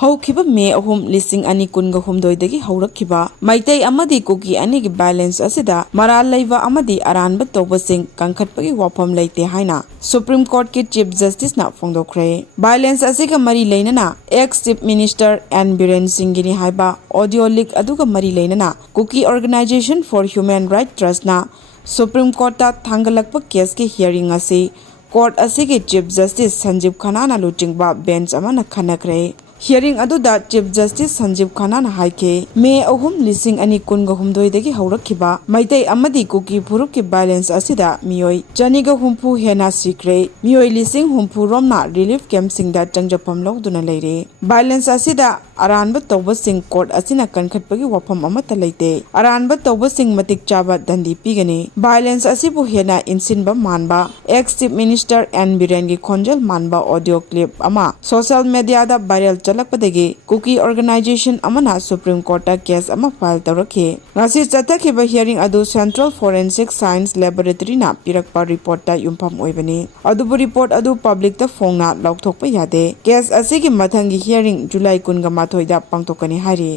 हौखिबा मे अहुम लिसिंग अनि कुनगा हुमदोइदगी हौरखिबा माइतै अमदी कुकी अनिगी बैलेंस असिदा मराल लैबा अमदी अरानबा तौबसिंग कंखटपगी वाफम लैते हाइना सुप्रीम कोर्ट के चीफ जस्टिस ना फोंदोखरे बैलेंस असिगा मरी लैनना ex chief minister N Biren Singh गिनी हाइबा ऑडियो लीक अदुगा मरी लैनना Kuki organization for human right trust ना सुप्रीम कोर्ट ता थांगलकपा केस के हियरिंग असी कोर्ट असिगे चीफ जस्टिस संजीव खन्ना ना लुचिंगबा बेंच अमना खनखरे हियरिंग अदुदा चीफ जस्टिस संजीव खन्ना ना हाइके मे अहुम लिसिंग अनि कुनगा हुमदोइदगी हौरखिबा मैतै अमदी कुकी फुरुप के बैलेंस असिदा मियोय चनिगा हुमफु हेना सिक्रे मियोय लिसिंग हुमफु रोमना रिलीफ कैंप सिंगदा चंगजफम लौदुना लेरे बैलेंस असिदा अरानबा तौबसिंग कोर्ट असिना कनखटपगी वफम अमता लैते अरानबा तौबसिंग मतिक चाबा दंडी पिगनी बैलेंस असिबु हेना इंसिनबा मानबा ex chief minister N Biren की खोंजल मानबा ऑडियो क्लिप अमा सोशल मीडिया दा वायरल चलकपदगी कुकी ऑर्गेनाइजेशन अमना सुप्रीम कोर्ट केस अमा फाइल तौरखे ngasi चतखिबा हियरिंग अदु सेंट्रल फोरेंसिक साइंस लैबोरेटरी ना पिरकपा रिपोर्ट ता युमफम ओइबनी अदुबु रिपोर्ट अदु पब्लिक ता फोंगना लौथोकपा यादे केस असिगी मथंगी हियरिंग जुलाई 19 दा पांगतोकनी हारी।